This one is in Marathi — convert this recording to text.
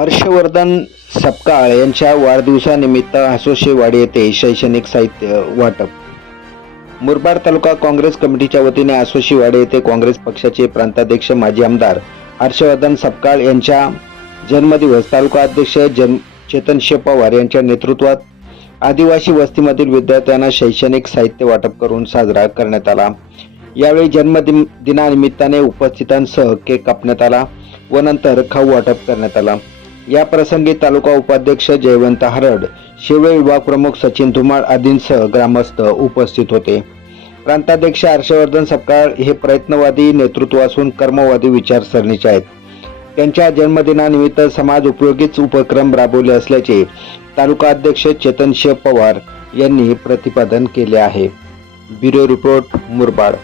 हर्षवर्धन सपकाळ यांच्या वाढदिवसानिमित्त हसोशेवाडी येथे शैक्षणिक साहित्य वाटप. मुरबाड तालुका काँग्रेस कमिटीच्या वतीने आसोशीवाडी येथे काँग्रेस पक्षाचे प्रांताध्यक्ष माजी आमदार हर्षवर्धन सपकाळ यांच्या जन्मदिवस तालुका अध्यक्ष जन चेतन पवार यांच्या नेतृत्वात आदिवासी वस्तीमधील विद्यार्थ्यांना शैक्षणिक साहित्य वाटप करून साजरा करण्यात आला. यावेळी जन्मदिन दिनानिमित्ताने उपस्थितांसह केक कापण्यात आला व नंतर खाऊ वाटप करण्यात आला. या प्रसंगी तालुका उपाध्यक्ष जयवंत हरड शिवळे विभाग प्रमुख सचिन धुमाळ आदींसह ग्रामस्थ उपस्थित होते. प्रांताध्यक्ष हर्षवर्धन सपकाळ हे प्रयत्नवादी नेतृत्व असून कर्मवादी विचारसरणीचे आहेत. त्यांच्या जन्मदिनानिमित्त समाज उपयोगीच उपक्रम राबवले असल्याचे तालुका अध्यक्ष चेतन शेव पवार यांनी प्रतिपादन केले आहे. Bureau report Murbad.